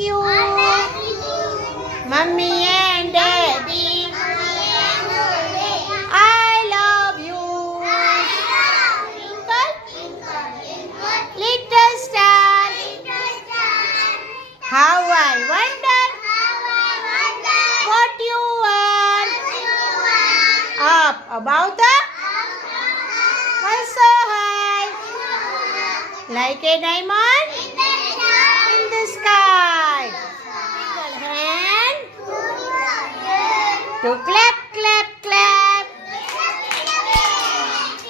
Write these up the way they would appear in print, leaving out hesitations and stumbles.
you. Mummy and Daddy, I love you. Little star, how I wonder what you are. Up above the world so high, like a diamond in the sky. Little hand to clap, clap, clap.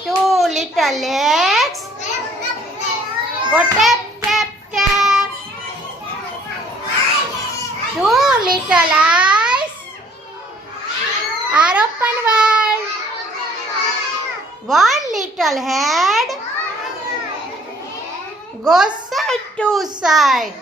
Two little legs go tap, tap, tap. Two little eyes are open wide. One little head goes side to side.